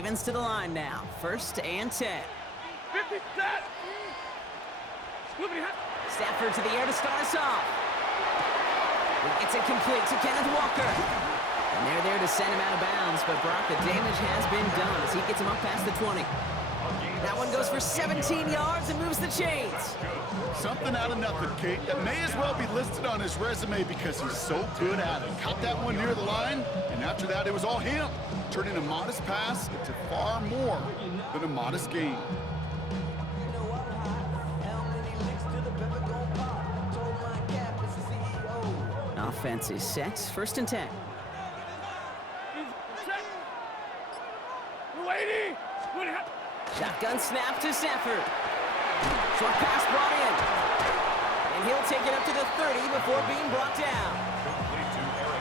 Ravens to the line now. 1st and 10. 50, set. Stafford to the air to start us off. It's incomplete to Kenneth Walker. And they're there to send him out of bounds, but Brock, the damage has been done as he gets him up past the 20. That one goes for 17 yards and moves the chains. Something out of nothing, Kate. That may as well be listed on his resume because he's so good at it. Caught that one near the line, and after that, it was all him, turning a modest pass into far more than a modest gain. Offense is set. 1st and 10. Shotgun snap to Stafford. Short pass brought in. And he'll take it up to the 30 before being brought down.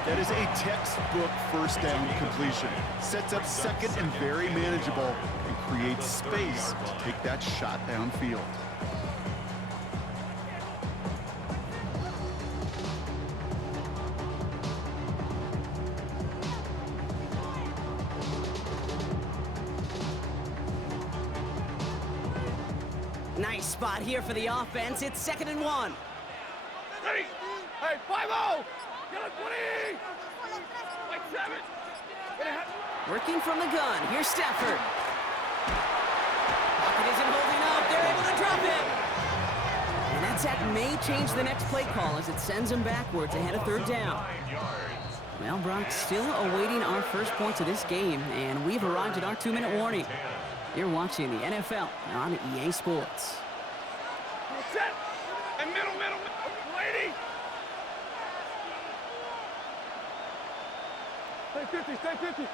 That is a textbook 1st down completion. Sets up 2nd and very manageable and creates space to take that shot downfield. Nice spot here for the offense. It's 2nd and 1. Ready? Hey, 5-0. Get a 20. Like 7. Working from the gun. Here's Stafford. Pocket isn't holding up. They're able to drop him. And that sack may change the next play call as it sends him backwards ahead of 3rd down. Well, Brock, still awaiting our first points of this game, and we've arrived at our 2-minute warning. You're watching the NFL on EA Sports. Set. And middle. Lady. Stay 50, stay 50.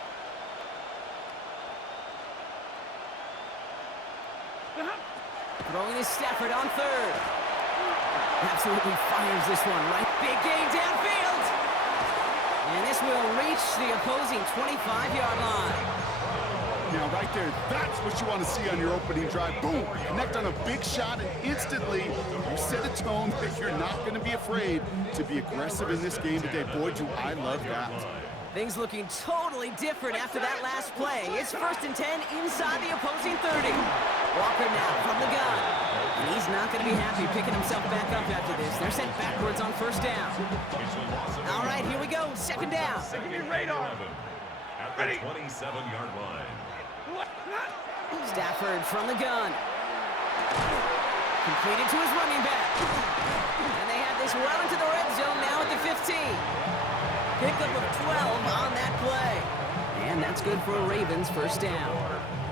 Throwing is Stafford on 3rd. Absolutely fires this one, right? Big gain downfield. And this will reach the opposing 25-yard line. Now, right there, that's what you want to see on your opening drive. Boom! Connect on a big shot, and instantly you set a tone that you're not going to be afraid to be aggressive in this game today. Boy, do I love that. Things looking totally different after that last play. It's 1st and 10 inside the opposing 30. Walker now from the gun. And he's not going to be happy picking himself back up after this. They're sent backwards on 1st down. All right, here we go. 2nd down. Give me radar. At the 27-yard line. Stafford from the gun. Completed to his running back. And they have this well into the red zone now at the 15. Pickup of 12 on that play. And that's good for a Ravens 1st down.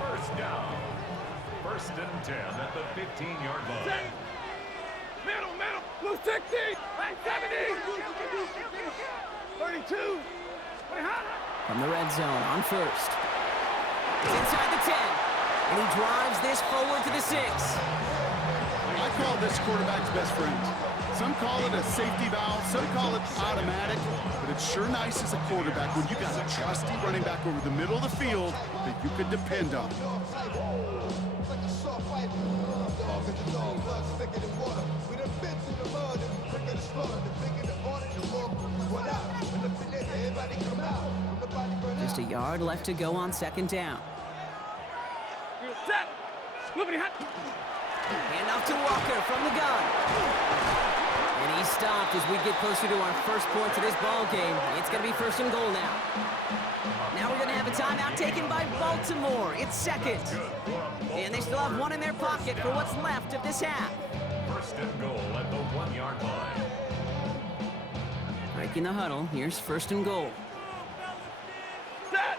1st down. 1st and 10 at the 15-yard line. Middle. Blue 60. Right 70. 32. From the red zone on 1st. It's inside the 10. And he drives this forward to the 6. I call this quarterback's best friend. Some call it a safety valve, some call it automatic, but it's sure nice as a quarterback when you got a trusty running back over the middle of the field that you can depend on. Just a yard left to go on 2nd down. Set. Handoff to Walker from the gun. And he's stopped as we get closer to our first points of this ball game. It's going to be 1st and goal now. Now we're going to have a timeout taken by Baltimore. It's 2nd. And they still have one in their pocket for what's left of this half. 1st and goal at the 1-yard line. Breaking the huddle. Here's 1st and goal. Set.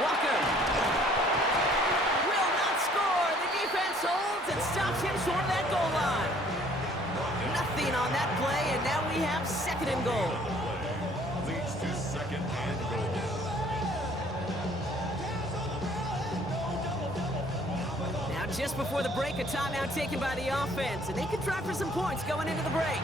Walker. Will not score. The defense holds and stops him short of that goal line. Nothing on that play, and now we have 2nd and goal. Leads to 2nd and goal. Now, just before the break, a timeout taken by the offense, and they could try for some points going into the break.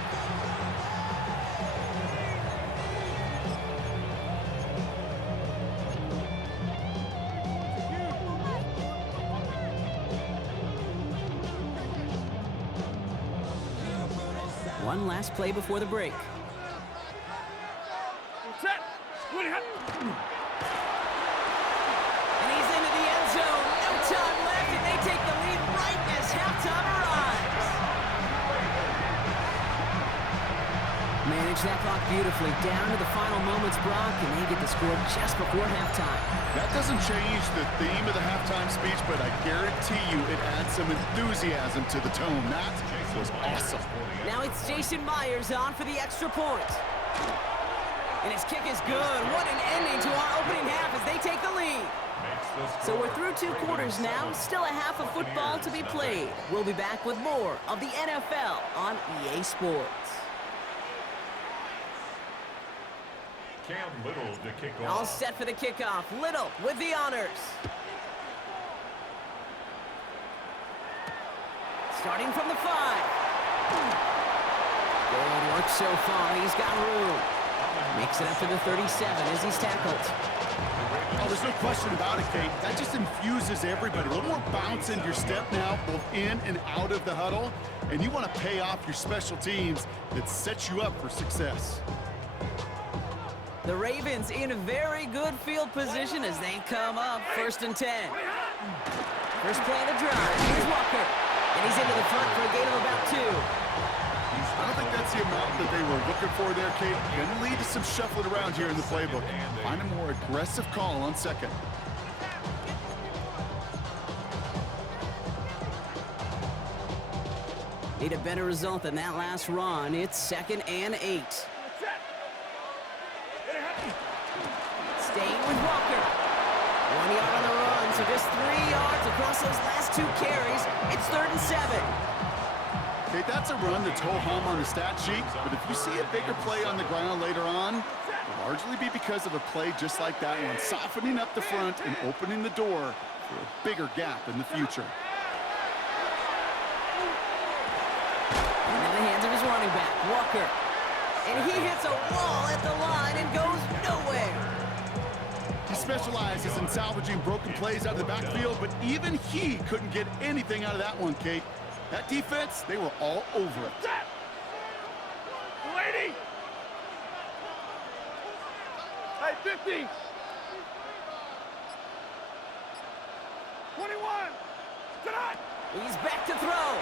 One last play before the break. Set. managed that clock beautifully. Down to the final moments, Brock, and they get the score just before halftime. That doesn't change the theme of the halftime speech, but I guarantee you it adds some enthusiasm to the tone. That was awesome. Now it's Jason Myers on for the extra point. And his kick is good. What an ending to our opening half as they take the lead. So we're through 2 quarters now. Still a half of football to be played. We'll be back with more of the NFL on EA Sports. Cam Little to kick All off. set for the kickoff. Little with the honors. Starting from the 5. Good work so far. He's got room. Makes it up to the 37 as he's tackled. Oh, there's no question about it, Kate. That just infuses everybody. A little more bounce in your step now, both in and out of the huddle. And you want to pay off your special teams that sets you up for success. The Ravens in a very good field position as they come up 1st and 10. First play of the drive. Here's Walker. And he's into the front for a gain of about 2. I don't think that's the amount that they were looking for there, Kate. Can lead to some shuffling around here in the playbook. Find a more aggressive call on 2nd. Need a better result than that last run. It's 2nd and 8. Staying with Walker. 1 yard on the run, so just 3 yards across those last 2 carries. It's 3rd and 7. Okay, that's a run that's ho-hum on the stat sheet, but if you see a bigger play on the ground later on, it'll largely be because of a play just like that one, softening up the front and opening the door for a bigger gap in the future. Into the hands of his running back, Walker. And he hits a wall at the line and goes nowhere. He specializes in salvaging broken plays out of the backfield, but even he couldn't get anything out of that one, Kate. That defense, they were all over it. Lady! Hey, 50! 21! Tonight! He's back to throw.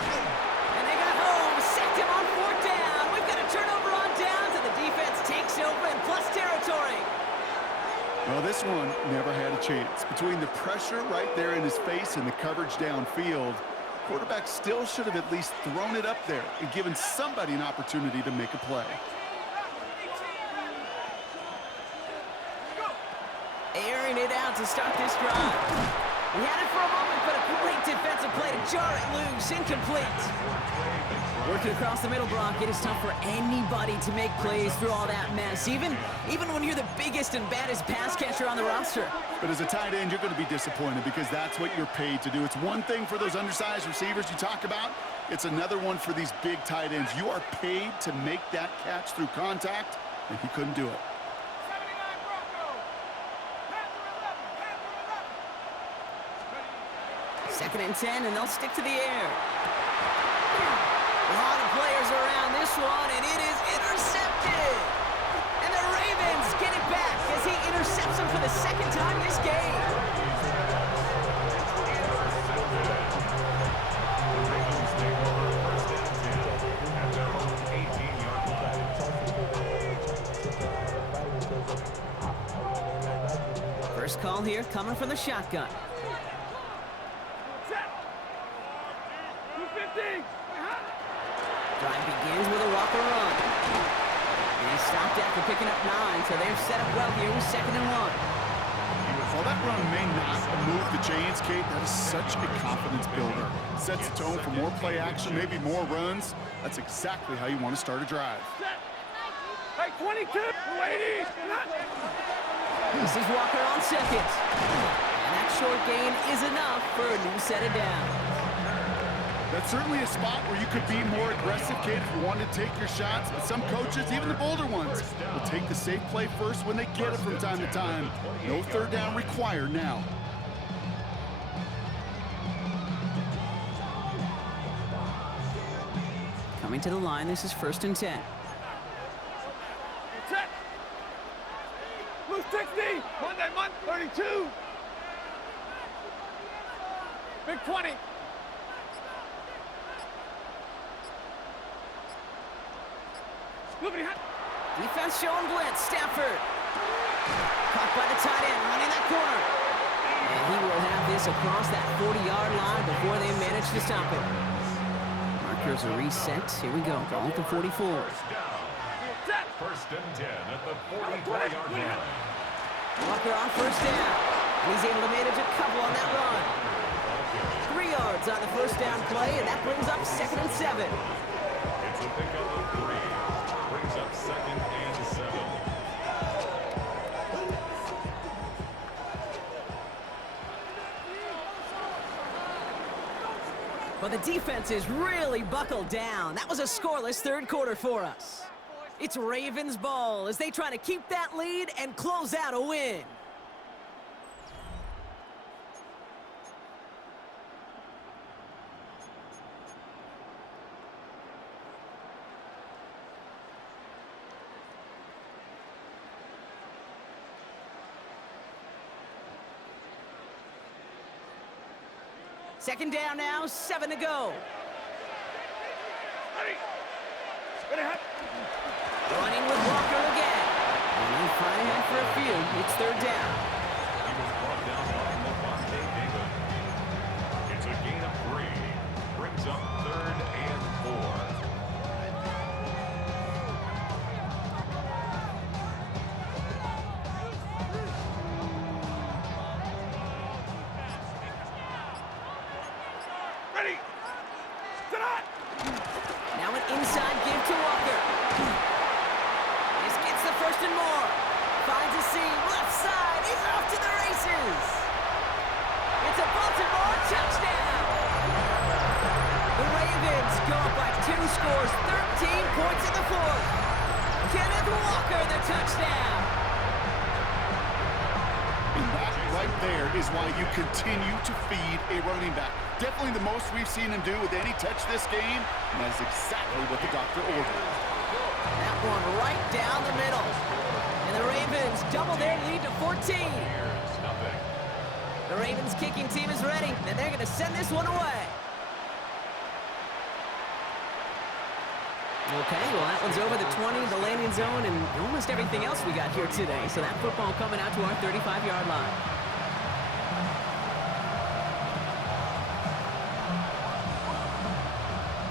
And they got home, sacked him on 4th down. We've got a turnover on downs, and the defense takes over in plus territory. Well, this one never had a chance. Between the pressure right there in his face and the coverage downfield, quarterback still should have at least thrown it up there and given somebody an opportunity to make a play. Airing it out to start this drive. He had it for a moment, but a great defensive play to jar it loose, incomplete. Working across the middle, Brock, it is tough for anybody to make plays through all that mess, even when you're the biggest and baddest pass catcher on the roster. But as a tight end, you're going to be disappointed because that's what you're paid to do. It's one thing for those undersized receivers you talk about. It's another one for these big tight ends. You are paid to make that catch through contact, and he couldn't do it. 2nd and 10, and they'll stick to the air. A lot of players around this one, and it is intercepted. And the Ravens get it back as he intercepts him for the 2nd time this game. First call here coming from the shotgun. Drive begins with a Walker run. And he stopped after picking up 9, so they're set up well here with 2nd and 1. While that run may not move the chains, Kate, that is such a confidence builder. Sets the tone for more play action, maybe more runs. That's exactly how you want to start a drive. Hey, 22! Lady! This is Walker on 2nd. And that short gain is enough for a new set of downs. That's certainly a spot where you could be more aggressive, kid, if you want to take your shots. But some coaches, even the bolder ones, will take the safe play first when they get it from time to time. No 3rd down required now. Coming to the line, this is 1st and 10. Set! Blue 60! Monday, 32! Big 20! Moving hot. Defense showing blitz. Stafford. Caught by the tight end, running that corner. And he will have this across that 40-yard line before they manage to stop it. Markers are reset. Here we go. Ball at the 44. First and 10 at the 44-yard line. Walker on first down. And he's able to manage a couple on that run. 3 yards on the first down play, and that brings up 2nd and 7. It's a pickup of 3. Brings up 2nd and 7. But the defense is really buckled down. That was a scoreless third quarter for us. It's Ravens ball as they try to keep that lead and close out a win. Second down now, 7 to go. Ready. Ready, hot. Running with Walker again. And they find ahead for a few. It's third down. He was brought down by Levante David. It's a gain of 3. Brings up 3rd and 4. Ready. Sit on. Now an inside give to Walker. This gets the first and more. Finds a seam, left side. He's off to the races. It's a Baltimore touchdown. The Ravens go up by 2 scores, 13 points in the fourth. Kenneth Walker, the touchdown. And that right there is why you continue to feed a running back. Definitely the most we've seen him do with any touch this game, and that is exactly what the doctor ordered. That one right down the middle. And the Ravens double their lead to 14. Here's nothing. The Ravens kicking team is ready, and they're going to send this one away. Okay, well, that one's over the 20, the landing zone, and almost everything else we got here today. So that football coming out to our 35-yard line.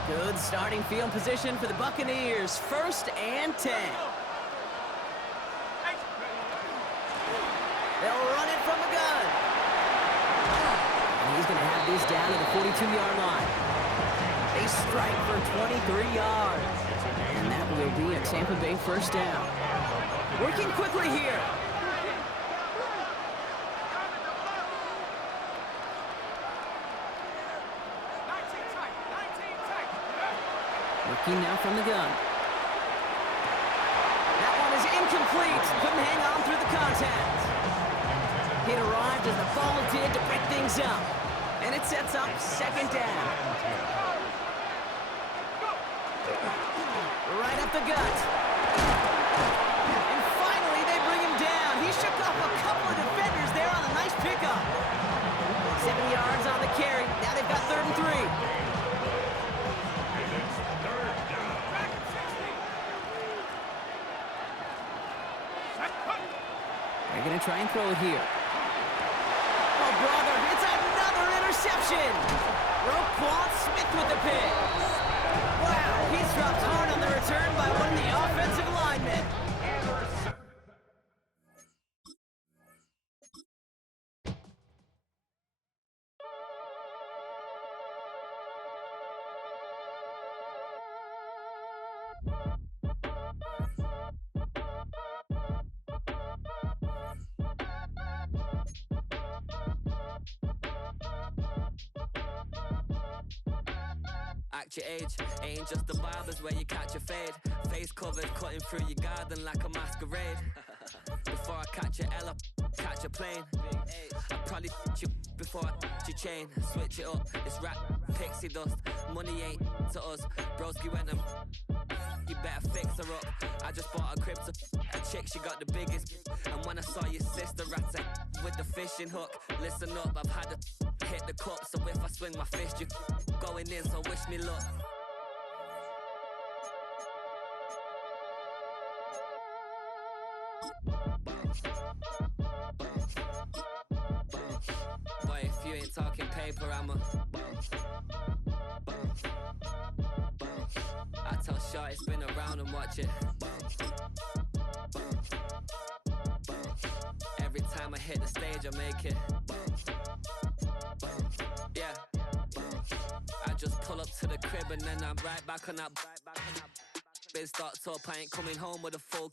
Good starting field position for the Buccaneers. 1st and 10. They'll run it from the gun. And he's going to have this down to the 42-yard line. They strike for 23 yards. And that will be a Tampa Bay first down. Working quickly here. Working now from the gun. That one is incomplete. Couldn't hang on through the contact. It arrived as the ball did to break things up. And it sets up 2nd down. Right up the gut. And finally, they bring him down. He shook off a couple of defenders there on a nice pickup. 7 yards on the carry. Now they've got 3rd and 3. They're going to try and throw it here. Oh, brother, it's another interception. Roquan Smith with the pick. Wow, he's dropped hard on the return by one of the offensive linemen. Act your age, ain't just the barbers where you catch a fade. Face covered, cutting through your garden like a masquerade. Before I catch a L up, catch a plane. I probably you before I your chain. Switch it up, it's rap, pixie dust. Money ain't to us, broski went and you better fix her up. I just bought a crib to a chick, she got the biggest. And when I saw your sister rat with the fishing hook, listen up, I've had to hit the cup. So if I swing my fist, you going in, so wish me luck. paper, I'm a bounce, bounce, bounce. I tell Shorty spin around and watch it bounce, bounce, bounce. Every time I hit the stage, I make it bounce, bounce, yeah, bounce. I just pull up to the crib and then I'm right back on that. Been starts up, I ain't coming home with a full.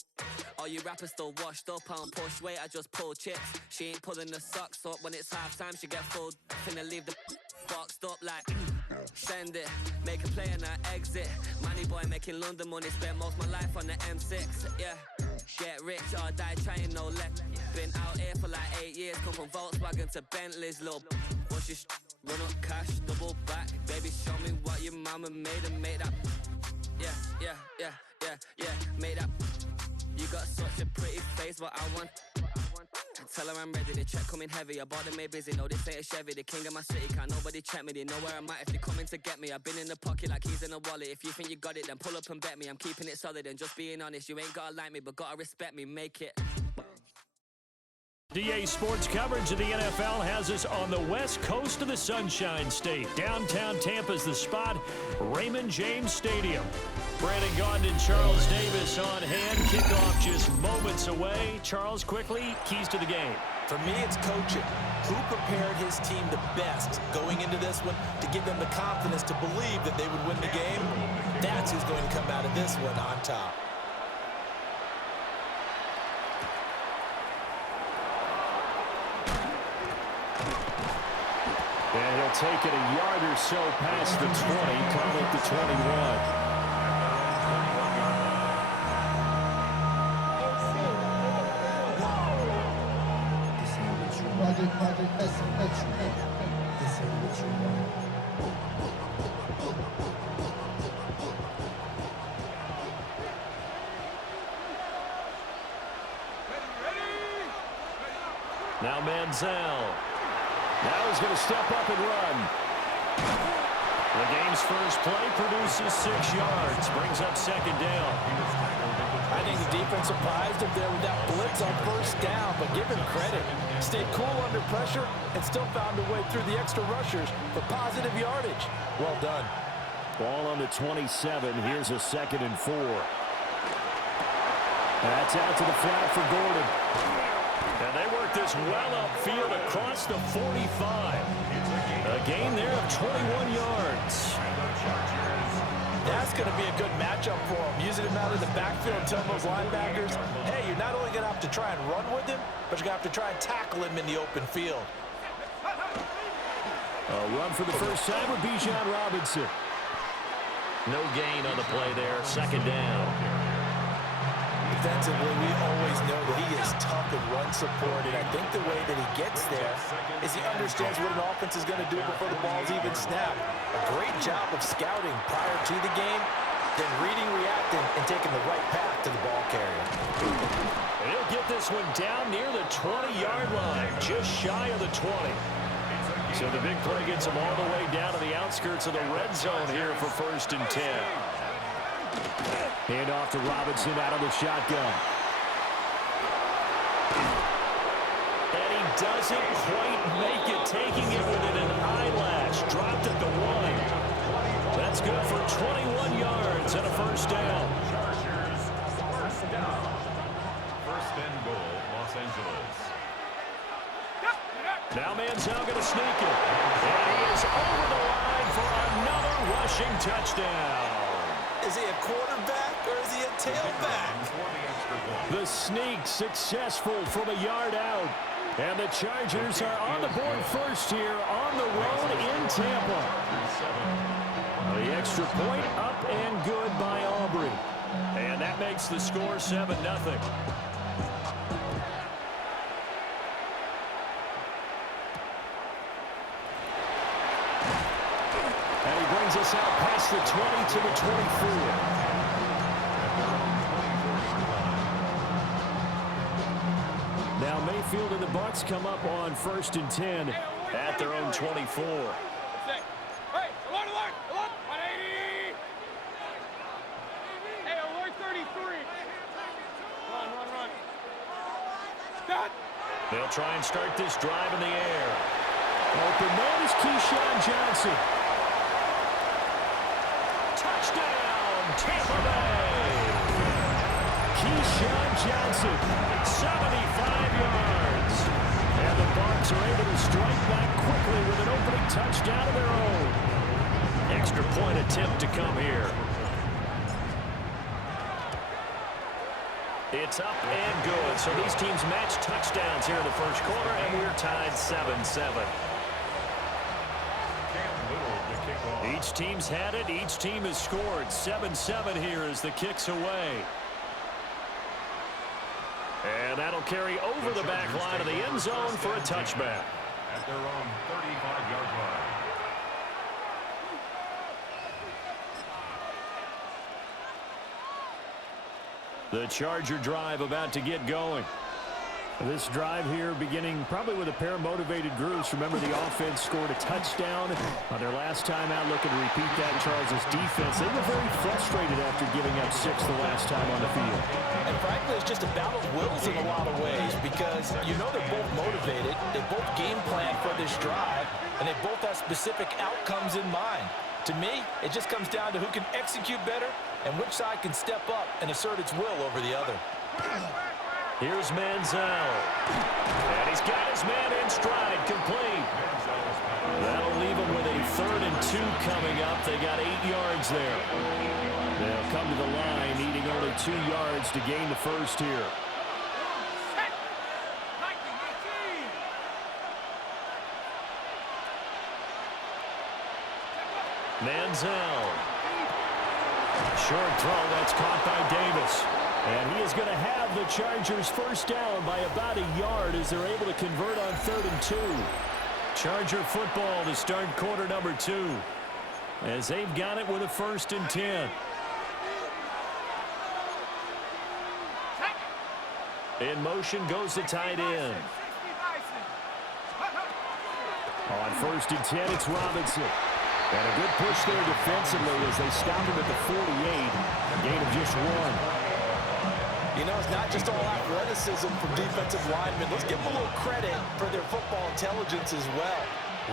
All you rappers still washed up, I don't push weight, I just pull chips. She ain't pulling the socks up when it's halftime, she get full. Finna leave the boxed up like send it, make a play and I exit. Money boy making London money, spent most of my life on the M6. Yeah, get rich or die trying, no let. Been out here for like 8 years, come from Volkswagen to Bentley's, little. What's your run up cash, double back. Baby, show me what your mama made and make that. Yeah, made up. You got such a pretty face, but I want. Tell her I'm ready, the check coming heavy. I bought them made busy, no this ain't a Chevy. The king of my city, can't nobody check me. They know where I'm at if they coming to get me. I've been in the pocket like keys in a wallet. If you think you got it, then pull up and bet me. I'm keeping it solid and just being honest. You ain't gotta like me, but gotta respect me, make it. DA Sports coverage of the NFL has us on the west coast of the Sunshine State. Downtown Tampa's the spot, Raymond James Stadium. Brandon Gaudin and Charles Davis on hand. Kickoff just moments away. Charles, quickly, keys to the game. For me, it's coaching. Who prepared his team the best going into this one to give them the confidence to believe that they would win the game? That's who's going to come out of this one on top. And he'll take it a yard or so past the 20, call it the 21. Now Manziel. Now he's going to step up and run. The game's first play produces 6 yards. Brings up second down. I think the defense surprised him there with that blitz on first down, but give him credit. Stayed cool under pressure and still found a way through the extra rushers for positive yardage. Well done. Ball on the 27. Here's a 2nd and 4. That's out to the flat for Gordon. And they work this well upfield across the 45. A gain there of 21 yards. That's going to be a good matchup for him. Using him out of the backfield, telling those linebackers, hey, you're not only going to have to try and run with him, but you're going to have to try and tackle him in the open field. A run for the first time with Bijan Robinson. No gain on the play there. 2nd down. Defensively, we always know that he is tough and run support, and I think the way that he gets there is he understands what an offense is going to do before the ball's even snapped. A great job of scouting prior to the game, then reading, reacting, and taking the right path to the ball carrier. He'll get this one down near the 20-yard line, just shy of the 20. So the big play gets him all the way down to the outskirts of the red zone here for 1st and 10. Hand off to Robinson out of the shotgun. And he doesn't quite make it, taking it within an eyelash. Dropped at the 1. That's good for 21 yards and a 1st down. Chargers, 1st down. 1st and goal, Los Angeles. Now Manziel going to sneak it. And he is over the line for another rushing touchdown. Is he a quarterback or is he a tailback? The sneak successful from a yard out. And the Chargers are on the board first here on the road in Tampa. The extra point up and good by Aubrey. And that makes the score 7-0. And he brings us out past the 20 to the 24. Now Mayfield and the Bucs come up on 1st and 10 at their own 24. Hey, alert, alert, alert, 180. Hey, alert 33. Run. Done. They'll try and start this drive in the air. Open man is Keyshawn Johnson. Touchdown, Tampa Bay. Keyshawn Johnson, 75 yards. And the Bucs are able to strike back quickly with an opening touchdown of their own. Extra point attempt to come here. It's up and good. So these teams match touchdowns here in the first quarter, and we're tied 7-7. Each team's had it. Each team has scored. 7-7 here as the kick's away. And that'll carry over the back line of the end zone for a touchback. At their own 35-yard line. The Charger drive about to get going. This drive here beginning probably with a pair of motivated groups. Remember, the offense scored a touchdown on their last time out, looking to repeat that. Charles' defense, they were very frustrated after giving up 6 the last time on the field. And frankly, it's just a battle of wills in a lot of ways because you know they're both motivated. They both game plan for this drive, and they both have specific outcomes in mind. To me, it just comes down to who can execute better and which side can step up and assert its will over the other. Here's Manziel. And he's got his man in stride, complete. That'll leave him with a 3rd and 2 coming up. They got 8 yards there. They'll come to the line, needing only 2 yards to gain the first here. Manziel. Short throw, that's caught by Davis. And he is going to have the Chargers first down by about a yard as they're able to convert on 3rd and 2. Charger football to start quarter number 2 as they've got it with a 1st and 10. In motion goes the tight end. On 1st and 10, it's Robinson. And a good push there defensively as they stop him at the 48. A gain of just 1. You know, it's not just all athleticism from defensive linemen. Let's give them a little credit for their football intelligence as well.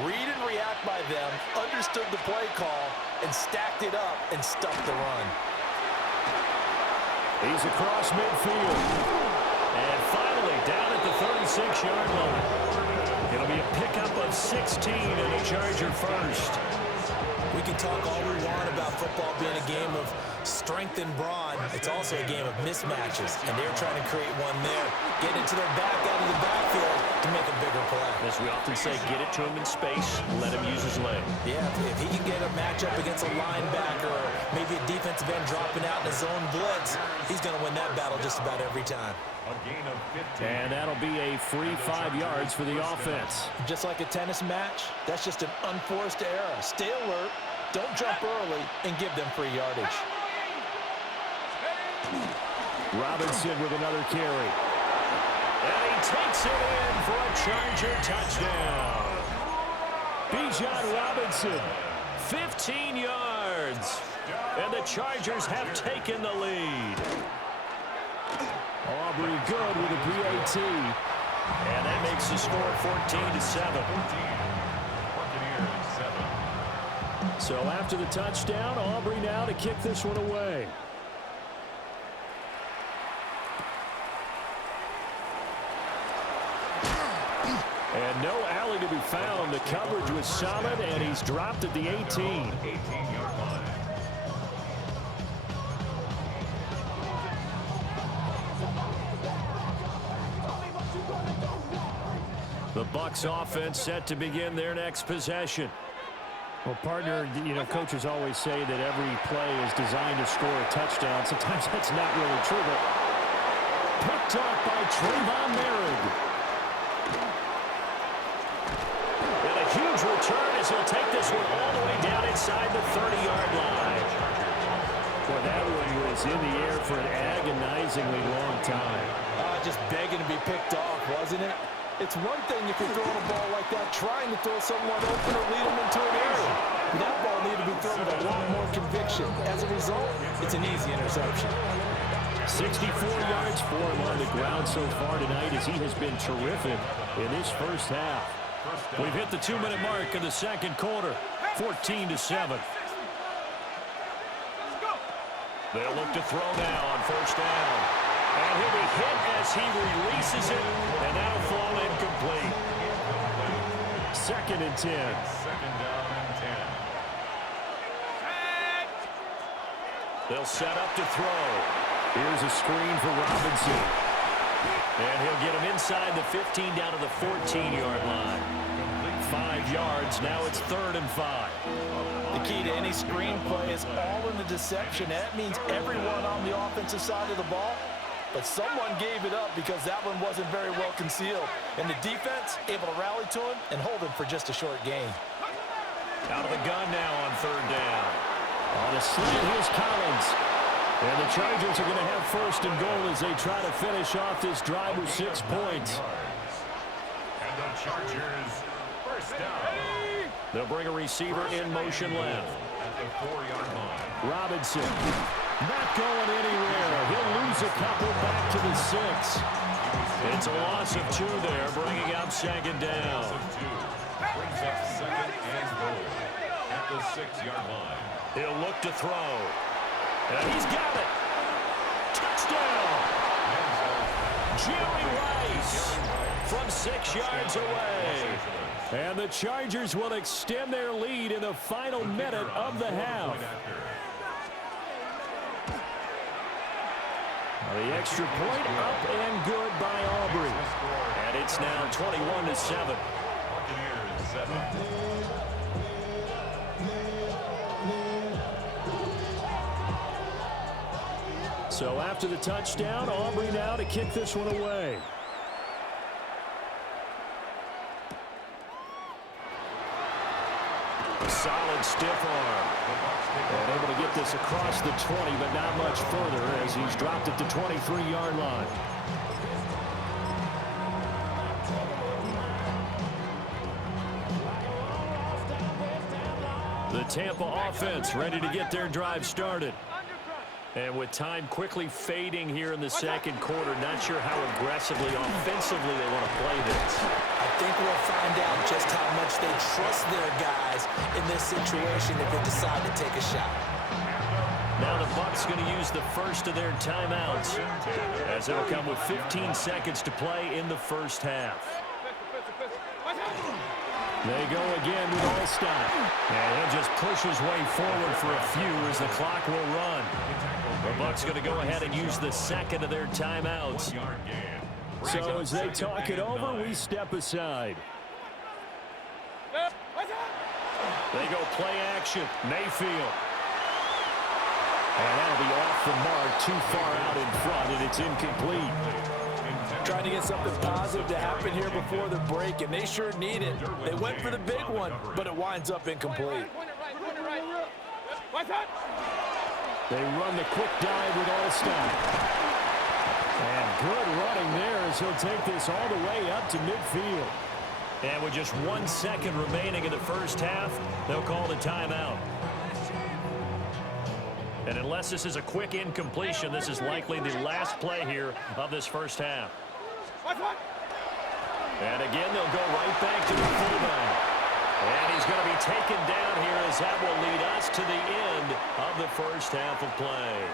Read and react by them, understood the play call, and stacked it up and stuffed the run. He's across midfield. And finally down at the 36-yard line. It'll be a pickup of 16 and a Charger first. We can talk all we want about football being a game of strength and brawn. It's also a game of mismatches, and they're trying to create one there. Get it to their back out of the backfield to make a bigger play. As we often say, get it to him in space, let him use his leg. Yeah, if he can get a matchup against a linebacker or maybe a defensive end dropping out in a zone blitz, he's going to win that battle just about every time. A gain of 15. And that'll be a free 5 yards for the offense. Just like a tennis match, that's just an unforced error. Stay alert, don't jump early, and give them free yardage. Robinson with another carry. And he takes it in for a Charger touchdown. Bijan Robinson, 15 yards. And the Chargers have taken the lead. Aubrey good with a PAT. And that makes the score 14-7. So after the touchdown, Aubrey now to kick this one away. And no alley to be found. The coverage was solid, and he's dropped at the 18. 18-yard line. The Bucs offense set to begin their next possession. Well, partner, you know, coaches always say that every play is designed to score a touchdown. Sometimes that's not really true, but picked off by Trayvon Merrick. And a huge return as he'll take this one all the way down inside the 30-yard line. Boy, that one was in the air for an agonizingly long time. Just begging to be picked off, wasn't it? It's one thing if you're throwing a ball like that, trying to throw someone open or lead them into an area. That ball needed to be thrown with a lot more conviction. As a result, it's an easy interception. 64 yards for him on the ground so far tonight as he has been terrific in this first half. We've hit the 2-minute mark in the second quarter, 14-7. They'll look to throw now on first down. And he'll be hit as he releases it, and that'll fall incomplete. 2nd and 10. Second down and 10. They'll set up to throw. Here's a screen for Robinson. And he'll get him inside the 15 down to the 14-yard line. 5 yards. Now it's 3rd and 5. The key to any screen play is all in the deception. That means everyone on the offensive side of the ball, but someone gave it up because that one wasn't very well concealed. And the defense able to rally to him and hold him for just a short gain. Out of the gun now on 3rd down. On a slant, here's Collins. And the Chargers are going to have 1st and goal as they try to finish off this drive with 6 points. And the Chargers, first down. They'll bring a receiver in motion left. At the 4-yard line. Robinson not going anywhere. He'll lose a couple back to the 6. It's a loss of 2 there, bringing up 2nd down. Brings up 2nd and goal at the 6-yard line. He'll look to throw. And he's got it. Touchdown. Jerry Rice from 6 yards away. And the Chargers will extend their lead in the final minute of the half. The extra point up and good by Aubrey. And it's now 21-7. Buccaneers 7. So after the touchdown, Aubrey now to kick this one away. Solid stiff arm. And able to get this across the 20, but not much further as he's dropped it to 23-yard line. The Tampa offense ready to get their drive started. And with time quickly fading here in the second quarter, not sure how aggressively, offensively they want to play this. I think we'll find out just how much they trust their guys in this situation if they decide to take a shot. Now the Bucs going to use the first of their timeouts as they'll come with 15 seconds to play in the first half. They go again with Allstott. And he'll just push his way forward for a few as the clock will run. The Bucs going to go ahead and use the second of their timeouts. So as they talk it over, we step aside. They go play action. Mayfield. And that'll be off the mark, too far out in front, and it's incomplete. Trying to get something positive to happen here before the break, and they sure need it. They went for the big one, but it winds up incomplete. They run the quick dive with Allstott. And good running there as he'll take this all the way up to midfield. And with just 1 second remaining in the first half, they'll call the timeout. And unless this is a quick incompletion, this is likely the last play here of this first half. And again, they'll go right back to the fullback. And he's going to be taken down here as that will lead us to the end of the first half of play.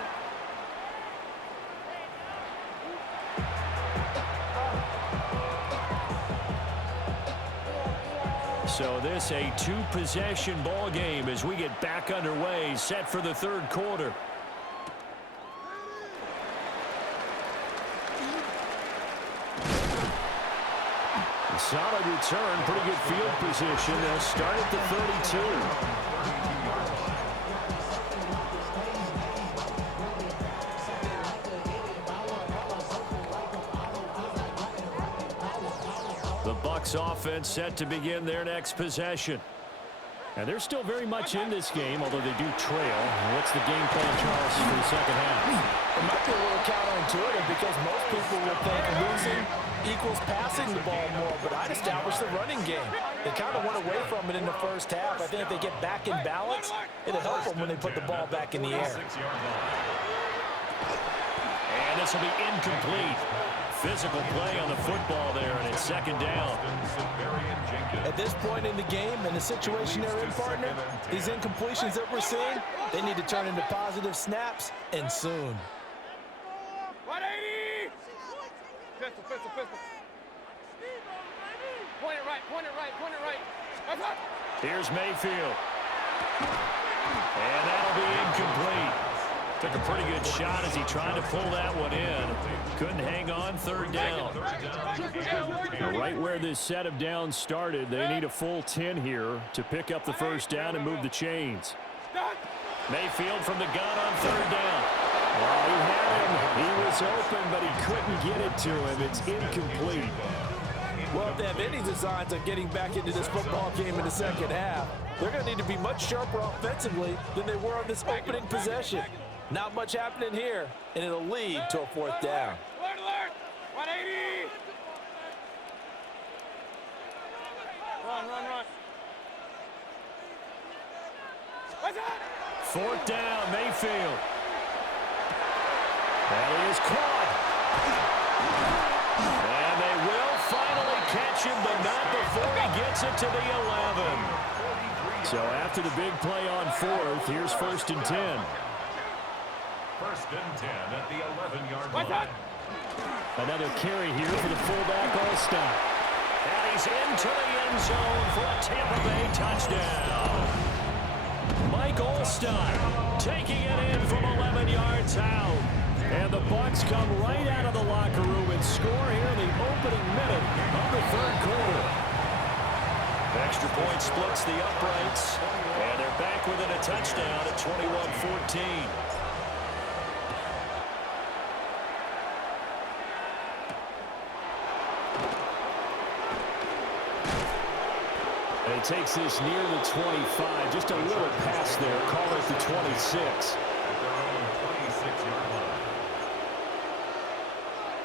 So this a 2-possession ball game as we get back underway, set for the third quarter. A solid return, pretty good field position. They'll start at the 32. The Bucs offense set to begin their next possession. And they're still very much in this game, although they do trail. What's the game plan, Charles, for the second half? It might be a little counterintuitive because most people will think losing equals passing the ball more, but I'd establish the running game. They kind of went away from it in the first half. I think if they get back in balance, it'll help them when they put the ball back in the air. And this will be incomplete. physical play on the football there, and it's second down. At this point in the game, and the situation they're in, partner, these incompletions that we're seeing, they need to turn into positive snaps, and soon. 180! Pistol, pistol, pistol. Point it right, point it right, point it right. That's up. Here's Mayfield. And that'll be incomplete. Took a pretty good shot as he tried to pull that one in. Couldn't hang on, third down. Right where this set of downs started, they need a full 10 here to pick up the first down and move the chains. Mayfield from the gun on third down. Oh, he had him. He was open, but he couldn't get it to him. It's incomplete. Well, if they have any designs on getting back into this football game in the second half, they're going to need to be much sharper offensively than they were on this opening possession. Not much happening here, and it'll lead to a fourth down. Alert, alert! 180! Run, run, run. What's that? Fourth down, Mayfield. That is caught. And they will finally catch him, but not before he gets it to the 11. So after the big play on fourth, here's first and 10. First and 10 at the 11-yard line. Another carry here for the fullback, Olstad. And he's into the end zone for a Tampa Bay touchdown. Mike Olstad taking it in from 11 yards out. And the Bucs come right out of the locker room and score here in the opening minute of the third quarter. Extra point splits the uprights, and they're back within a touchdown at 21-14. And he takes this near the 25, just a little past there, call it the 26.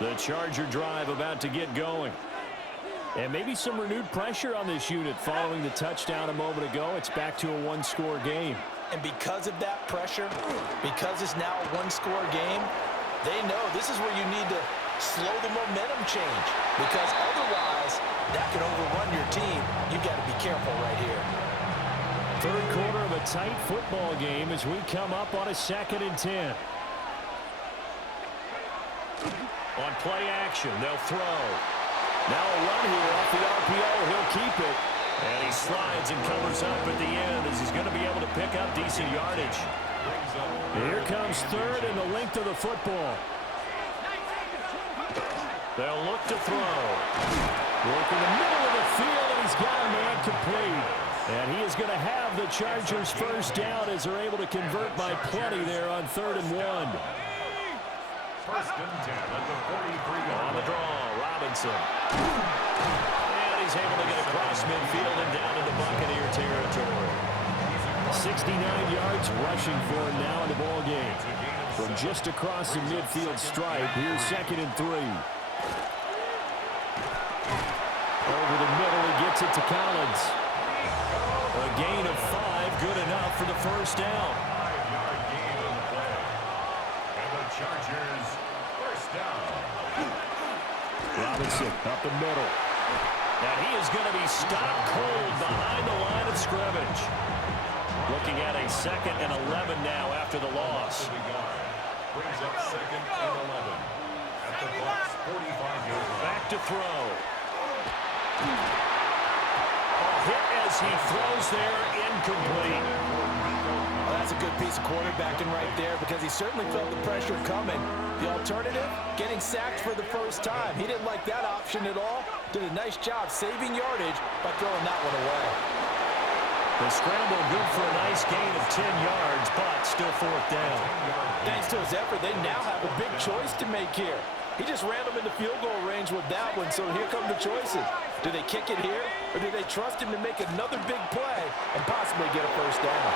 The Charger drive about to get going. And maybe some renewed pressure on this unit following the touchdown a moment ago. It's back to a one-score game. And because of that pressure, because it's now a one-score game, they know this is where you need to slow the momentum change. Because otherwise, that could overrun your team. You've got to be careful right here. Third quarter of a tight football game as we come up on a 2nd and 10. On play action, they'll throw. Now a run here off the RPO. He'll keep it. And he slides and covers up at the end as he's going to be able to pick up decent yardage. Here comes third and the length of the football. They'll look to throw. Work in the middle of the field, and he's got a man complete. And he is going to have the Chargers first down as they're able to convert by plenty there on 3rd and 1. First and 10 at the 43-yard On the draw, Robinson. And he's able to get across midfield and down into Buccaneer territory. 69 yards rushing for him now in the ball game. From just across the midfield stripe, here's 2nd and 3. Over the middle, he gets it to Collins. A gain of 5, good enough for the first down. 5-yard gain on the play. And the Chargers first down. Robinson up the middle. And he is going to be stopped cold behind the line of scrimmage. Looking at a 2nd and 11 now after the loss. Brings up 2nd and 11 at the Bucs 45-yard line. Back to throw. A hit as he throws there, incomplete. Well, that's a good piece of quarterbacking right there because he certainly felt the pressure coming. The alternative, getting sacked for the first time. He didn't like that option at all. Did a nice job saving yardage by throwing that one away. The scramble good for a nice gain of 10 yards, but still 4th down. Thanks to his effort, they now have a big choice to make here. He just ran them into field goal range with that one, so here come the choices. Do they kick it here, or do they trust him to make another big play and possibly get a first down?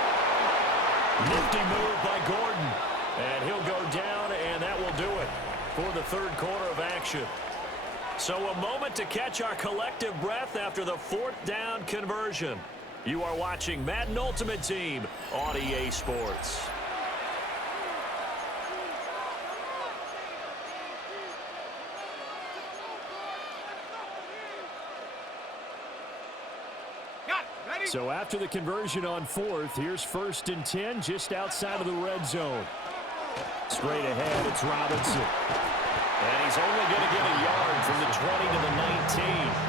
Nifty move by Gordon. And he'll go down, and that will do it for the third quarter of action. So a moment to catch our collective breath after the 4th down conversion. You are watching Madden Ultimate Team on EA Sports. So after the conversion on fourth, here's 1st and 10 just outside of the red zone. Straight ahead, it's Robinson. And he's only going to get a yard from the 20 to the 19.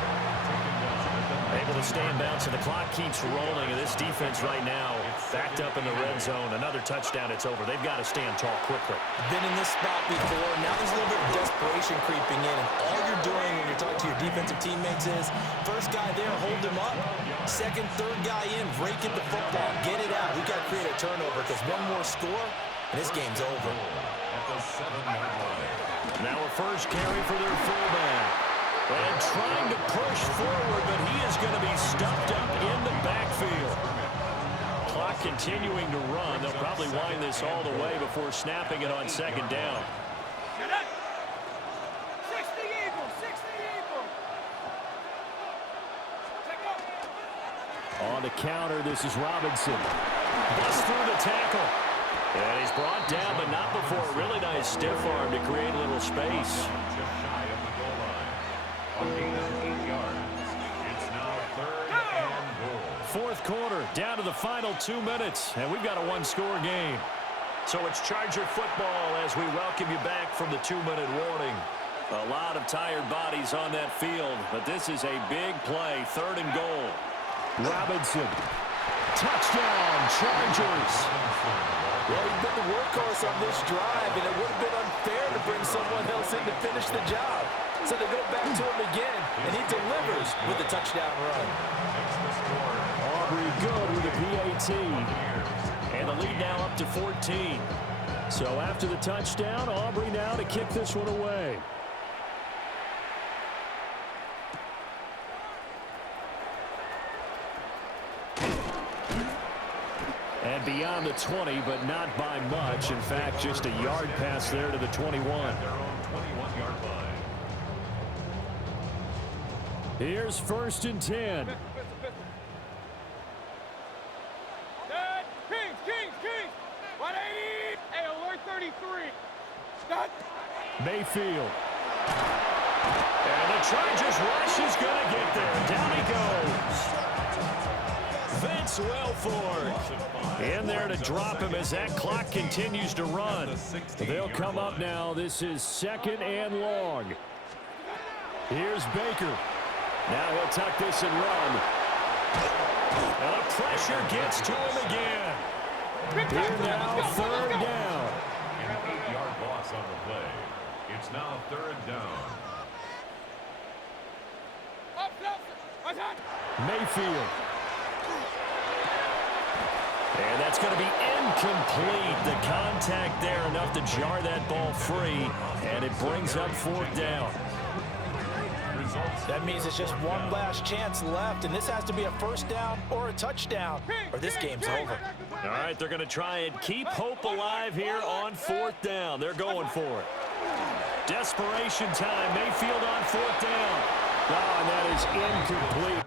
Able to stay in bounds, and the clock keeps rolling. And this defense right now backed up in the red zone. Another touchdown, it's over. They've got to stand tall quickly. Been in this spot before. Now there's a little bit of desperation creeping in. And all you're doing when you're talking to your defensive teammates is, first guy there, hold him up. Second, third guy in, break at the football. Get it out. We've got to create a turnover because one more score, and this game's over. Now a first carry for their fullback. And trying to push forward, but he is going to be stuffed up in the backfield. Clock continuing to run. They'll probably wind this all the way before snapping it on 2nd down. 60 Eagles, 60 Eagles. On the counter, this is Robinson. Busts through the tackle. And he's brought down, but not before a really nice stiff arm to create a little space. Just shy of the goal line. A gain of 8 yards. It's now 3rd and goal. 4th quarter, down to the final 2 minutes, and we've got a one-score game. So it's Charger football as we welcome you back from the 2-minute warning. A lot of tired bodies on that field, but this is a big play, 3rd and goal. Robinson. Touchdown, Chargers. Well, he's been the workhorse on this drive, and it would have been unfair to bring someone else in to finish the job. So they go back to him again, and he delivers with a touchdown run. Aubrey good with a PAT. And the lead now up to 14. So after the touchdown, Aubrey now to kick this one away. And beyond the 20, but not by much. In fact, just a yard pass there to the 21. Their own 21-yard line. Here's 1st and 10. Kings. 180. Hey, alert 33. Stop. Mayfield. And the Chargers rush is going to get there. Down he goes. Vince Wilfork in there to drop him as that clock continues to run. They'll come up now. This is 2nd and long. Here's Baker. Now he'll tuck this and run. And the pressure gets to him again. Here now, 3rd down. An 8-yard loss on the play. It's now 3rd down. Mayfield. And that's going to be incomplete. The contact there enough to jar that ball free, and it brings up 4th down. That means it's just one last chance left, and this has to be a 1st down or a touchdown, or this game's over. All right, they're going to try and keep hope alive here on 4th down. They're going for it. Desperation time. Mayfield on 4th down. Oh, and that is incomplete.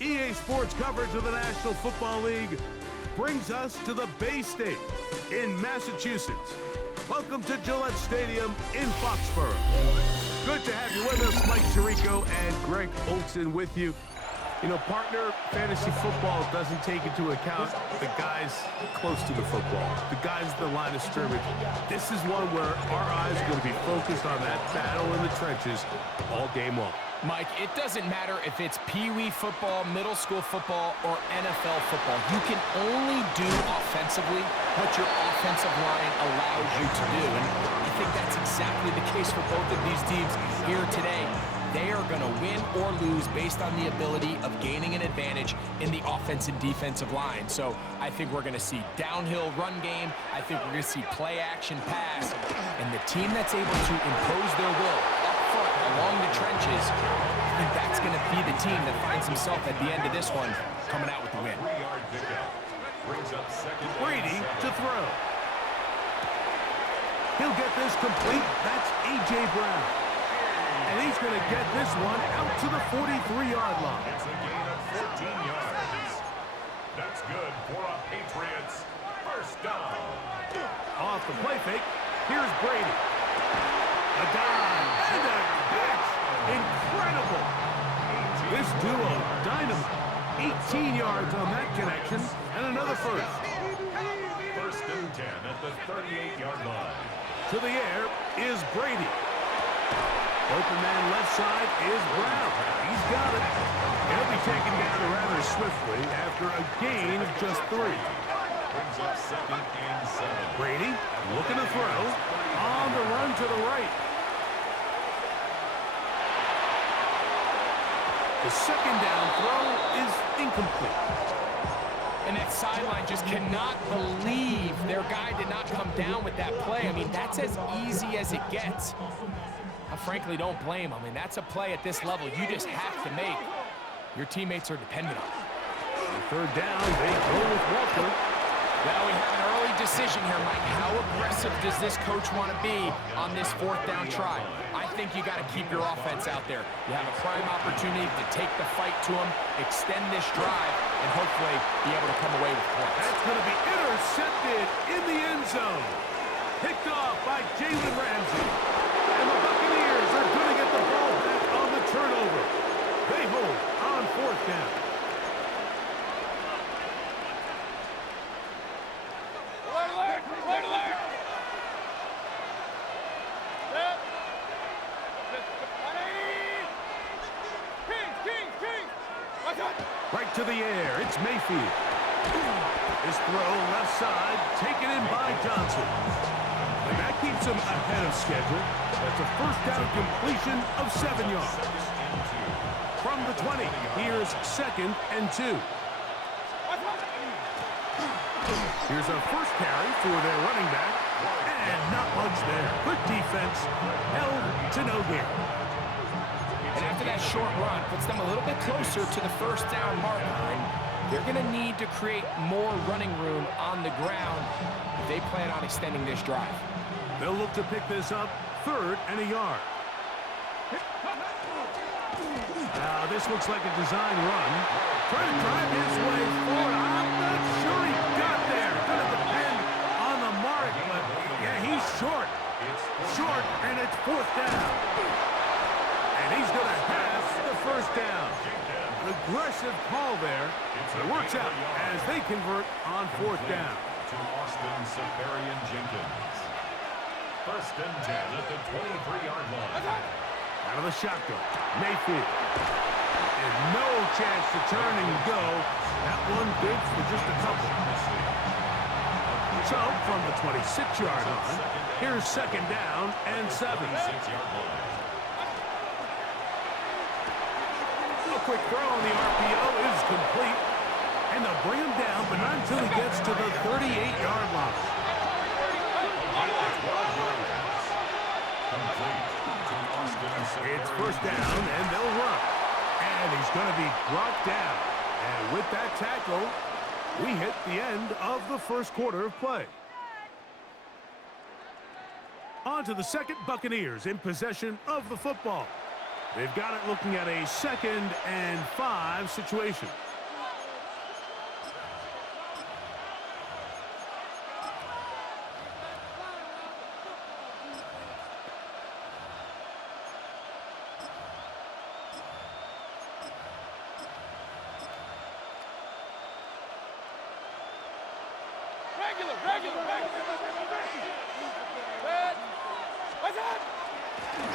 EA Sports coverage of the National Football League brings us to the Bay State in Massachusetts. Welcome to Gillette Stadium in Foxborough. Good to have you with us. Mike Tirico and Greg Olson with you. You know, partner, fantasy football doesn't take into account the guys close to the football, the guys at the line of scrimmage. This is one where our eyes are going to be focused on that battle in the trenches all game long. Mike, it doesn't matter if it's Pee-wee football, middle school football, or NFL football. You can only do offensively what your offensive line allows you to do. And I think that's exactly the case for both of these teams here today. They are going to win or lose based on the ability of gaining an advantage in the offense and defensive line. So I think we're going to see downhill run game. I think we're going to see play action pass. And the team that's able to impose their will up front along the trenches, I think that's going to be the team that finds himself at the end of this one coming out with the win. Brady to throw. He'll get this complete. That's A.J. Brown. And he's going to get this one out to the 43-yard line. It's a gain of 14 yards. That's good for a Patriots first down. Off the play fake, here's Brady. A dive and a catch. Incredible. This duo, dynamite. 18 yards on that connection, and another first. First and 10 at the 38-yard line. To the air is Brady. Open man left side is Brown. He's got it. He'll be taken down rather swiftly after a gain of just 3. Brings up second and 7. Brady looking to throw. On the run to the right. The second down throw is incomplete. And that sideline just cannot believe their guy did not come down with that play. I mean, that's as easy as it gets. I frankly don't blame him. I mean, that's a play at this level you just have to make. Your teammates are dependent on it. Third down, they go with Walker. Now we have an early decision here, Mike. How aggressive does this coach want to be on this fourth down try? I think you got to keep your offense out there. You have a prime opportunity to take the fight to him, extend this drive, and hopefully be able to come away with points. That's going to be intercepted in the end zone. Picked off by Jalen Ramsey. And the Buccaneers are going to get the ball back on the turnover. They hold on fourth down. Right to the air, it's Mayfield. His throw left side, taken in by Johnson. And that keeps him ahead of schedule. That's a first down completion of 7 yards. From the 20, here's second and 2. Here's a first carry for their running back. And not much there. Good defense, held to no gain. And after that short run, puts them a little bit closer to the first down marker. And they're going to need to create more running room on the ground if they plan on extending this drive. They'll look to pick this up, 3rd and a yard. Now, this looks like a design run. Trying to drive his way forward. I'm not sure he got there. Going to depend on the mark, but yeah, he's short. Short, and it's 4th down. And he's going to pass the first down. An aggressive call there. It works out as they convert on 4th down. To Austin Safarian Jenkins. First and 10 at the 23-yard line. Out of the shotgun, Mayfield. And no chance to turn and go. That one big for just a couple. So, from the 26-yard line, here's second down and 7. A quick throw on the RPO is complete. And they'll bring him down, but not until he gets to the 38-yard line. It's first down, and they'll run. And he's going to be brought down. And with that tackle, we hit the end of the first quarter of play. On to the second, Buccaneers in possession of the football. They've got it looking at a 2nd and 5 situation.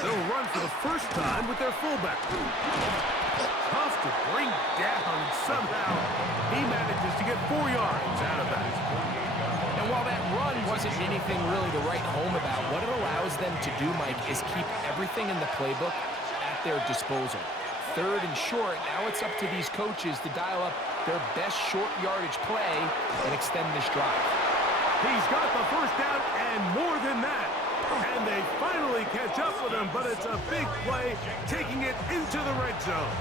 They'll run for the first time with their fullback. Tough to bring down, and somehow he manages to get 4 yards out of that. And while that run wasn't anything really to write home about, what it allows them to do, Mike, is keep everything in the playbook at their disposal. 3rd and short, now it's up to these coaches to dial up their best short yardage play and extend this drive. He's got the first down and more than that. And they finally catch up with him, but it's a big play, taking it into the red zone.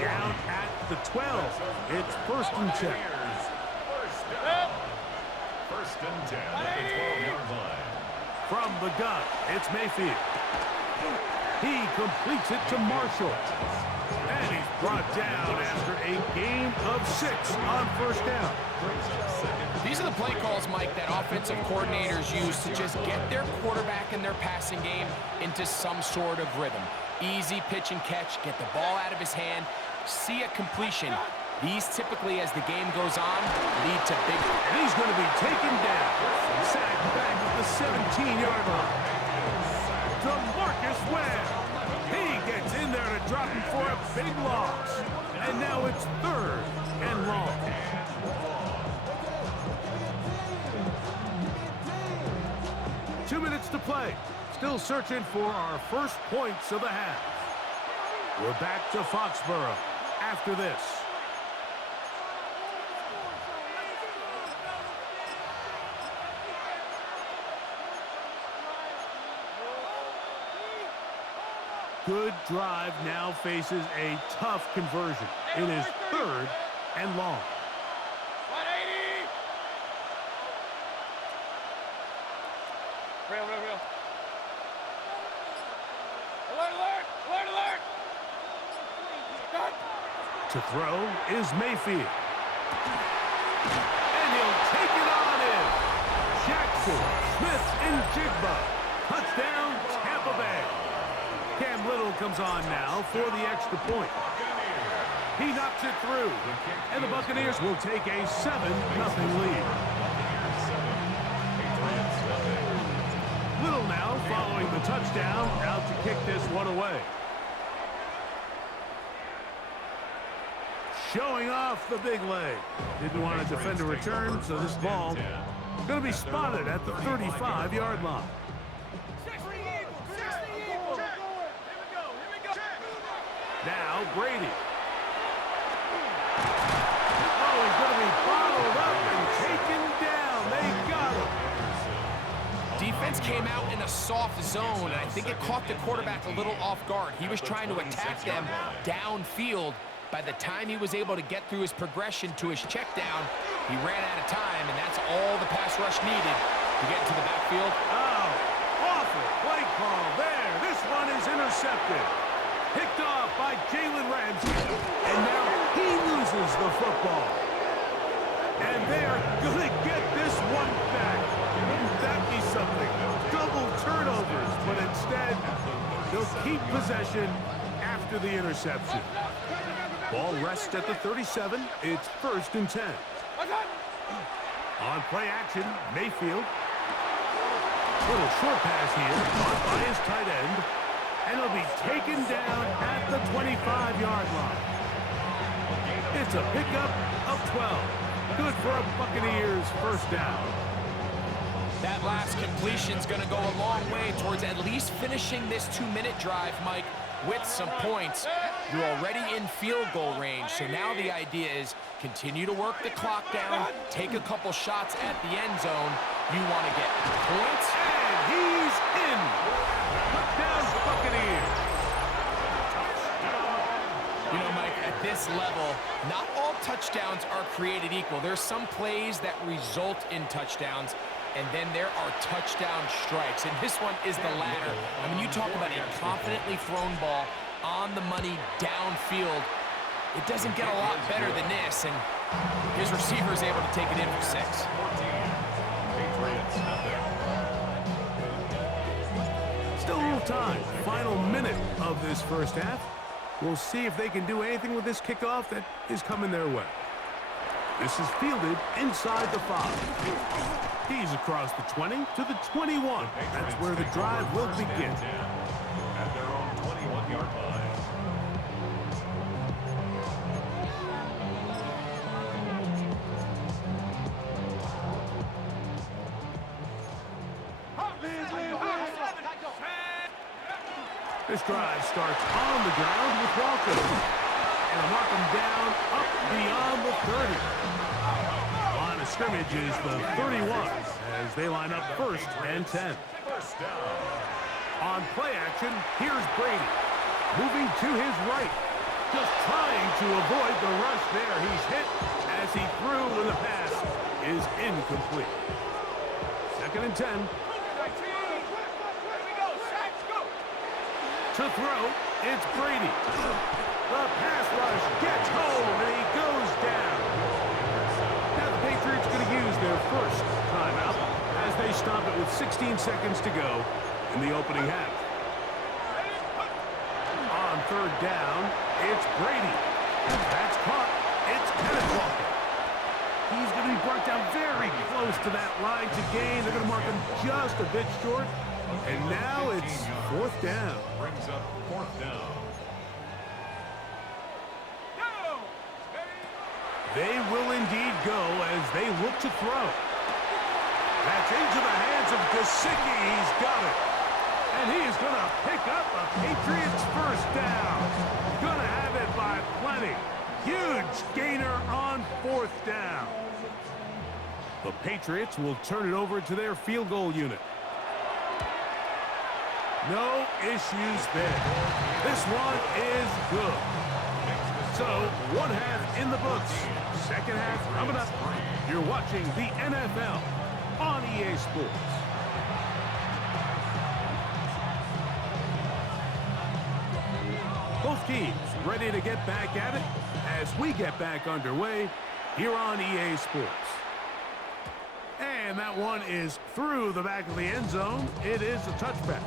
Down at the 12. It's 1st and 10. First and 10 at the 12-yard line. From the gun, it's Mayfield. He completes it to Marshall. And he's brought down after a gain of 6 on 1st down. These are the play calls, Mike, that offensive coordinators use to just get their quarterback and their passing game into some sort of rhythm. Easy pitch and catch, get the ball out of his hand, see a completion. These typically, as the game goes on, lead to big... And he's going to be taken down. Sacked back at the 17-yard line. DeMarcus Webb. He gets in there to drop him for a big loss. And now it's 3rd and long. Two minutes to play. Still searching for our first points of the half. We're back to Foxborough after this. Good drive now faces a tough conversion. It is 3rd and long. 180. Real. Alert. Stop. To throw is Mayfield. And he'll take it on in. Jackson, Smith, and Jigba. Touchdown, Tampa Bay. Cam Little comes on now for the extra point. He knocks it through. And the Buccaneers will take a 7-0 lead. Little now following the touchdown, out to kick this one away. Showing off the big leg. Didn't want to defend a return, so this ball going to be spotted at the 35-yard line. 60 Eagles. Here we go. Now Brady. Oh, he's going to be bottled up and taken down. They got him. Defense came out in a soft zone, and I think it caught the quarterback a little off guard. He was trying to attack them downfield. By the time he was able to get through his progression to his check down, he ran out of time, and that's all the pass rush needed to get into the backfield. Oh, awful play call there. This one is intercepted. Picked off by Jalen Ramsey. And now he loses the football. And they are going to get this one back. Wouldn't that be something? Double turnovers, but instead, they'll keep possession after the interception. Ball rests at the 37. It's 1st and 10. On play action, Mayfield. Little short pass here, caught by his tight end. And he'll be taken down at the 25-yard line. It's a pickup of 12. Good for a Buccaneers first down. That last completion's going to go a long way towards at least finishing this 2-minute drive, Mike, with some points. You're already in field goal range, so now the idea is continue to work the clock down, take a couple shots at the end zone. You want to get points. And he's in. Touchdown, Buccaneers. You know, Mike, at this level, not all touchdowns are created equal. There's some plays that result in touchdowns. and then there are touchdown strikes, and this one is the latter. I mean, you talk about a confidently thrown ball on the money downfield. It doesn't get a lot better than this, and his receiver is able to take it in for 6. Patriots nothing. Still a little time. Final minute of this first half. We'll see if they can do anything with this kickoff that is coming their way. This is fielded inside the 5. He's across the 20 to the 21. That's where the drive will begin. At their own 21-yard line. This drive starts on the ground with Walker. And they'll mark him down up beyond the 30. Line of scrimmage is the 31 as they line up 1st and 10. First down. On play action, here's Brady. Moving to his right. Just trying to avoid the rush there. He's hit as he threw when the pass is incomplete. 2nd and 10. To throw, it's Brady. The pass rush gets home, and he goes down. Now the Patriots going to use their first timeout as they stop it with 16 seconds to go in the opening half. On 3rd down, it's Brady. That's caught. It's Kenneth Walker. He's going to be brought down very close to that line to gain. They're going to mark him just a bit short. And now it's 4th down. Brings up 4th down. They will indeed go as they look to throw. That's into the hands of Gesicki. He's got it. And he is going to pick up a Patriots first down. Going to have it by plenty. Huge gainer on 4th down. The Patriots will turn it over to their field goal unit. No issues there. This one is good. So, 1 half in the books. 2nd half coming up. You're watching the NFL on EA Sports. Both teams ready to get back at it as we get back underway here on EA Sports. And that one is through the back of the end zone. It is a touchback.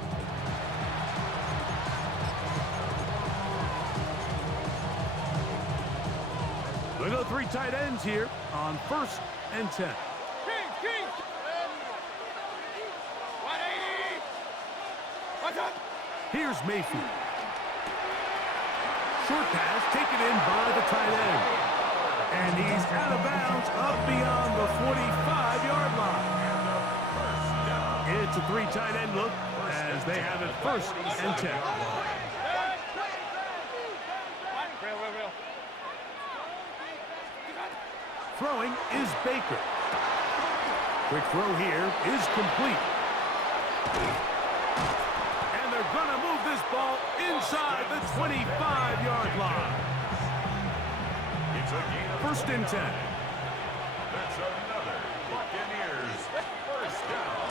We go 3 tight ends here on 1st and 10. King. 180. What's up? Here's Mayfield. Short pass taken in by the tight end. And he's out of bounds up beyond the 45-yard line. It's a 3 tight end look as they have it 1st and 10. Throwing is Baker. Quick throw here is complete. And they're going to move this ball inside the 25-yard line. It's a gain of 1st and 10. That's another Buccaneers first down.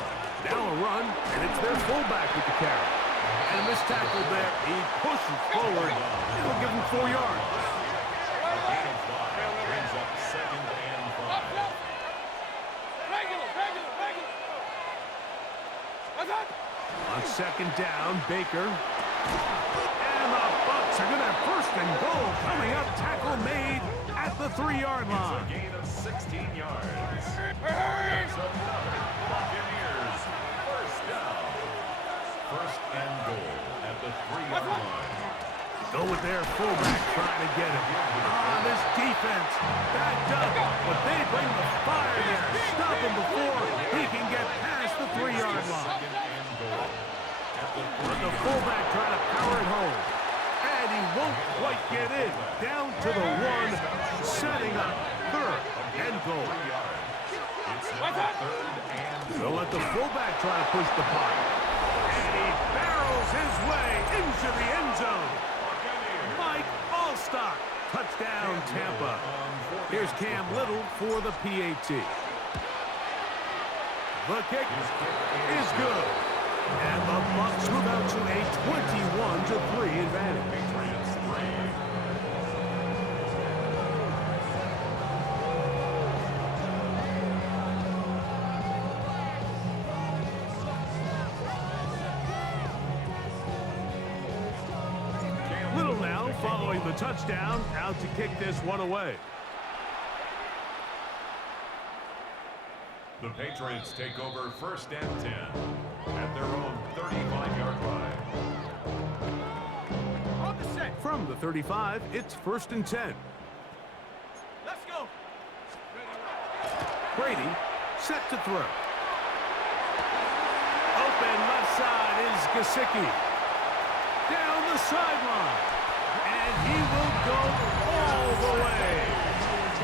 Now a run, and it's their fullback with the carry. And this tackle there, he pushes forward. It'll give him 4 yards. Gain of 5 brings up 2nd and 5. Regular. What's up? On 2nd down, Baker. And the Bucs are going to have 1st and goal coming up. Tackle made at the 3-yard line. It's a gain of 16 yards. That's another Buccaneers first down. 1st and goal at the 3-yard line. Go with their fullback trying to get him. This defense backed up, but they bring the fire there. Stop him before he can get past the 3-yard line. But the fullback trying to power it home. And he won't quite get in. Down to the 1, setting up 3rd and goal. They'll let the fullback try to push the puck. And he barrels his way into the end zone. Mike Allstock. Touchdown, Tampa. Here's Cam Little for the PAT. The kick is good. And the Bucs move out to a 21-3 advantage. Patriots 3. Little now following the touchdown, out to kick this one away. The Patriots take over 1st and 10 at their own 35-yard line. On the set. From the 35, it's 1st and 10. Let's go. Brady set to throw. Open left side is Gesicki. Down the sideline. And he will go all the way.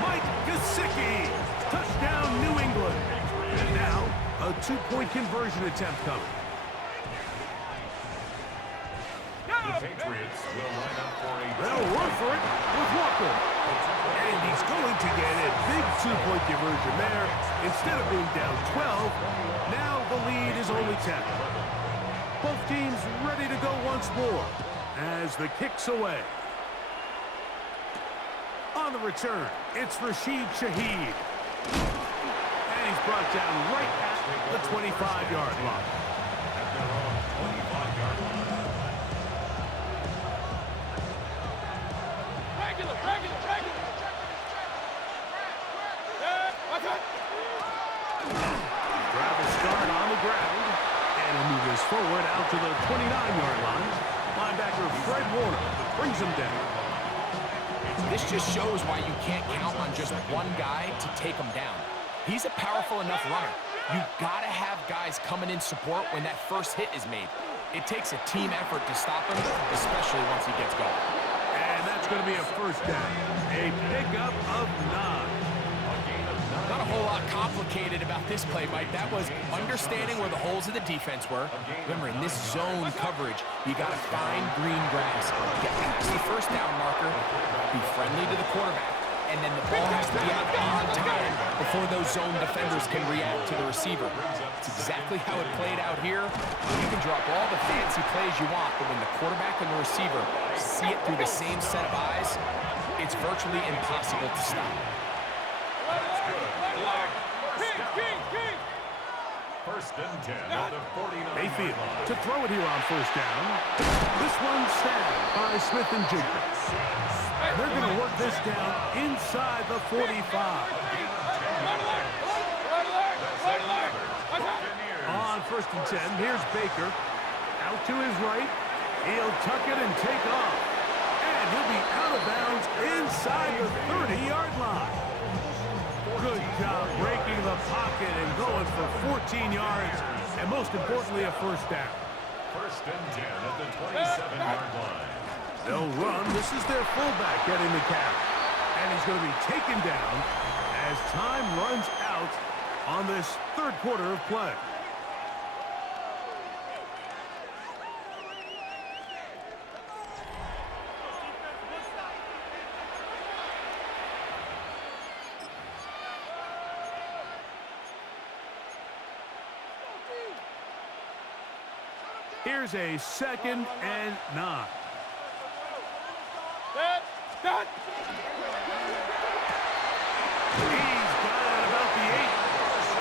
Mike Gesicki. Touchdown, New England. And now, a 2-point conversion attempt coming. The Patriots will line up for a... They'll run for it with Walker. And he's going to get a big 2-point conversion there. Instead of being down 12, now the lead is only 10. Both teams ready to go once more as the kick's away. On the return, it's Rashid Shaheed. And he's brought down right at the 25-yard line. At their own 25-yard line. Regular. Travis start on the ground. And he'll move this forward out to the 29-yard line. Linebacker Fred Warner brings him down. This just shows why you can't count on just one guy to take him down. He's a powerful enough runner. You've got to have guys coming in support when that first hit is made. It takes a team effort to stop him, especially once he gets going. And that's going to be a first down. A pickup of 9. Not a whole lot complicated about this play, Mike. That was understanding where the holes of the defense were. Remember, in this zone coverage, you got to find green grass, get past the first down marker, be friendly to the quarterback, and then the ball has to be out on time before those zone defenders can react to the receiver. It's exactly how it played out here. You can drop all the fancy plays you want, but when the quarterback and the receiver see it through the same set of eyes, it's virtually impossible to stop. King. 1st and 10 at the 49. Mayfield to throw it here on first down. This one snagged by Smith and Jigba. And they're going to work this down inside the 45. On 1st and 10, here's Baker. Out to his right. He'll tuck it and take off. And he'll be out of bounds inside the 30-yard line. Good job breaking the pocket and going for 14 yards, and most importantly, a first down. 1st and 10 at the 27-yard line. They'll run. This is their fullback getting the carry. And he's going to be taken down as time runs out on this third quarter of play. Here's a 2nd and 9. Done. He's got it about the 8,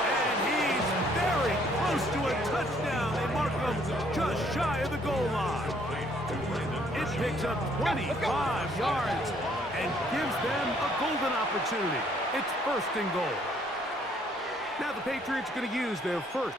and he's very close to a touchdown. They mark him just shy of the goal line. It picks up 25 yards and gives them a golden opportunity. It's 1st and goal. Now the Patriots are going to use their first